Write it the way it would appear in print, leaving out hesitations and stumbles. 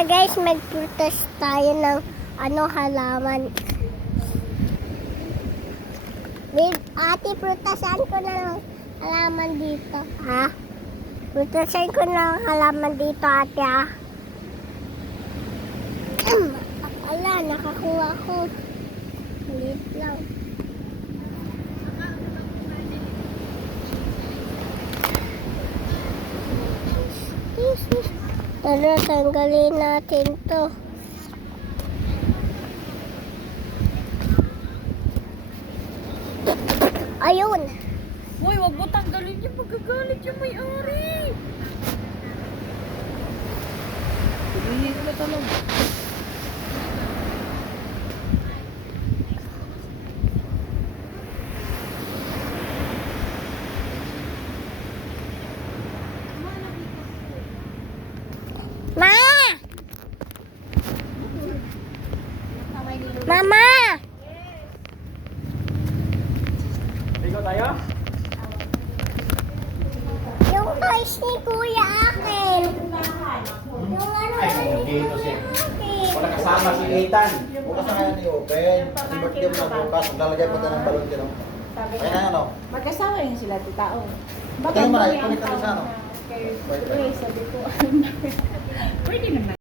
Tara guys, mag-protest tayo ng halaman. Ate, protestan ko na ng halaman dito. Ha? Protestan ko na ng halaman dito, ate, ha? Ala, nakakuha ko. Malit lang. Tara, tanggalin natin to. Ayun. Uy, wag mo tanggalin yung magagalit yung may-ari. Hindi ko na talaga. Ma! Mama! Ikaw tayo? Yung toys ni Kuya akin. Yung Ay, dito siya. Wala kasama si Ethan. Bukas na kaya ni-open. Kasi birthday mo na bukas. Maglalagay pa tayo ng balon dito. Kaya na ano? Magkasawa yung sila, titao. Tingnan mo na, ikulit ka sa ano? Sabi ko, pwede naman.